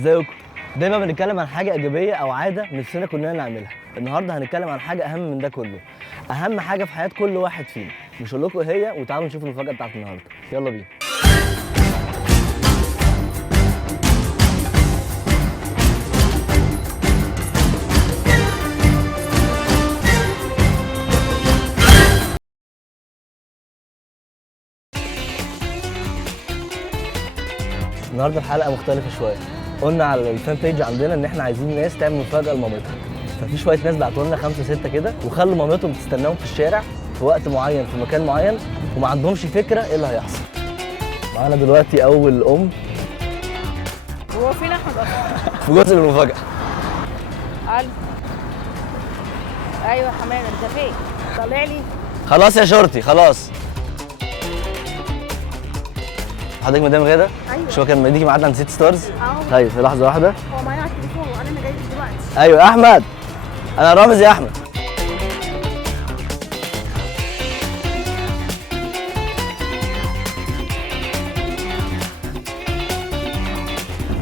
ازيكم؟ دايما بنتكلم عن حاجه ايجابيه او عاده نفسنا كلنا نعملها. النهارده هنتكلم عن حاجه اهم من ده كله، اهم حاجه في حياه كل واحد فينا. مش هقول لكم ايه هي، وتعالوا نشوف المفاجاه بتاعت النهارده. يلا بينا. النهارده الحلقه مختلفه شويه. قلنا على الفان بيج عندنا ان احنا عايزين ناس تعمل مفاجاه لمامتها، ففي شويه ناس بعتوا لنا 5 6 كده وخلوا مامتهم تستناهم في الشارع في وقت معين في مكان معين، وما عندهمش فكره ايه اللي هيحصل. معانا دلوقتي اول ام. هو فين احمد اصلا؟ في جزء من المفاجاه. الو. ايوه حماده انت فين؟ طالع لي. خلاص يا شرطي خلاص. حضرتك مدام غاده؟ ايوه. مش هو كان مديكي ميعاد عند سيتي ستارز؟ اهو. طيب لحظه واحده. هو معايا على التليفون وقال انا جاي لك دلوقتي. ايوه احمد، انا رامز يا احمد.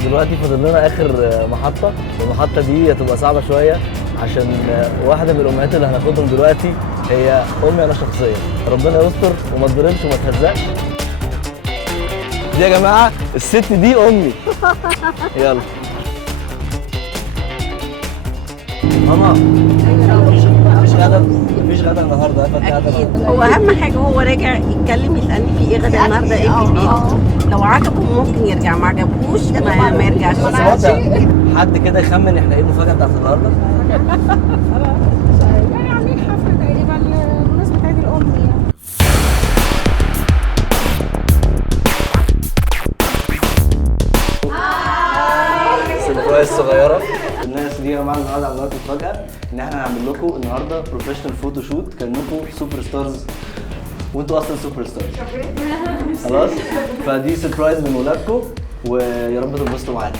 دلوقتي فاضل لنا اخر محطه، والمحطه دي هتبقى صعبه شويه عشان واحده من الامهات اللي هناخدهم دلوقتي هي امي انا شخصيا. ربنا يستر وما تضربش وما تهزقش. دي يا جماعه الست دي امي. يلا ماما. مفيش غدا النهارده. اكيد هو اهم حاجه هو راجع يتكلم يسالني في ايه غدا النهارده ايه في البيت. لو عجبه ممكن يرجع، ما عجبوش ما يرجعش. حد كده يخمن احنا ايه المفاجاه بتاعت النهارده؟ يعني عاملين حفله تقريبا بمناسبه عيد الام يعني. سربرايز صغيره. الناس دي يا جماعه النهارده عملوا لكم مفاجاه ان احنا هنعمل لكم النهارده بروفيشنال فوتو شوت كانكم سوبر ستارز وانتوا اصلا سوبر ستارز. خلاص؟ فدي سربرايز من ولادكم ويا رب تنبسطوا معانا.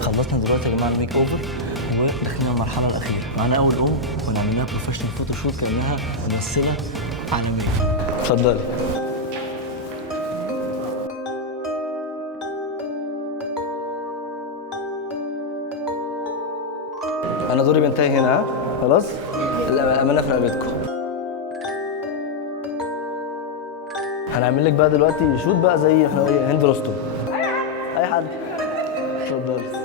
خلصنا دلوقتي يا جماعه الميك اوفر وداخلين على المرحله الاخيره. معانا اول ام ونعمل لها بروفيشنال فوتو شوت كانها ممثله عالميه. اتفضلي. انا دوري بينتهي هنا. ها خلاص؟ الامانه في رقبتكم. هنعمل لك بقى دلوقتي شوت بقى زي احنا ايه هند رستم. اي حد. اتفضلي.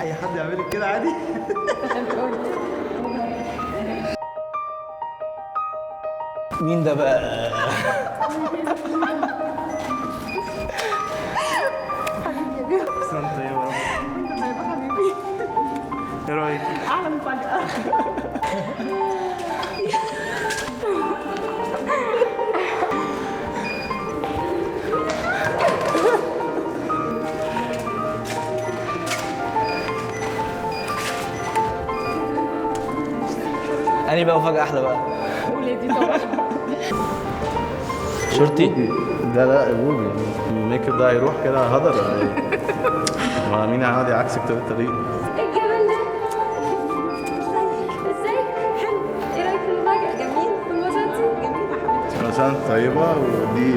اي حد يعمل لك كده عادي. مين ده بقى؟ سنت يا رب. ايه رايك؟ اعلى مفاجاه. أنا بقى مفاجأة أحلى بقى. ولادي طبعا. شرطي؟ لا بوبي الميك اب ده هيروح كده هدر ولا ايه؟ ما مين هيقعد يعكسك طول الطريق؟ ايه الجمال ده؟ ازاي؟ حلو. ايه رايك في المفاجأة؟ جميل؟ انبسطتي؟ جميله حبيبتي. كل سنه طيبه، ودي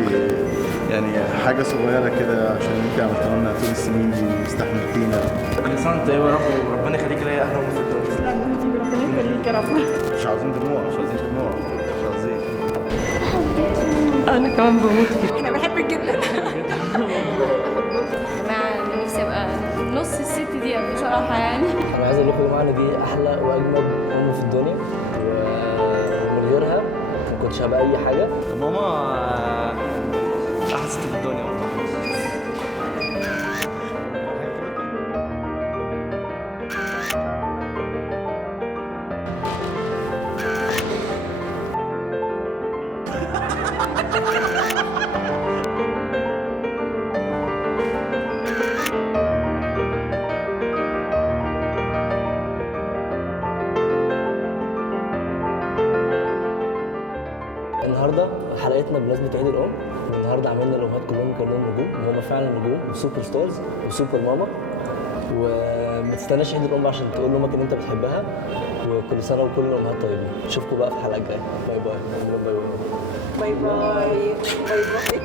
يعني حاجه صغيره كده عشان انت عملتها لنا طول السنين دي واستحملتينا. كل سنه وانت طيبه يا رب، وربنا يخليك ليا اهلا وسهلا. ربنا يخليك يا رب. مش عاوزين دموع، مش عاوزين دموع، مش عاوزين. انا كمان بموت فيك. انا بحبك جدا. يا جماعة أنا نفسي أبقى نص الست دي بصراحة يعني. أنا عايز أقول لكم يا جماعة إن دي أحلى وأجمد أم في الدنيا، ومن غيرها ما كنتش هبقى أي حاجة. ماما احسن ست في الدنيا والله. النهارده حلقتنا بمناسبه عيد الام، والنهارده عملنا الامهات كلهم كانهم نجوم، وهم فعلا نجوم وسوبر ستارز وسوبر ماما. وما تستناش عيد الام عشان تقول لامك ان انت بتحبها، وكل سنه وكل الامهات طيبين. نشوفكم بقى في الحلقه الجايه. باي باي. باي باي. باي باي باي باي.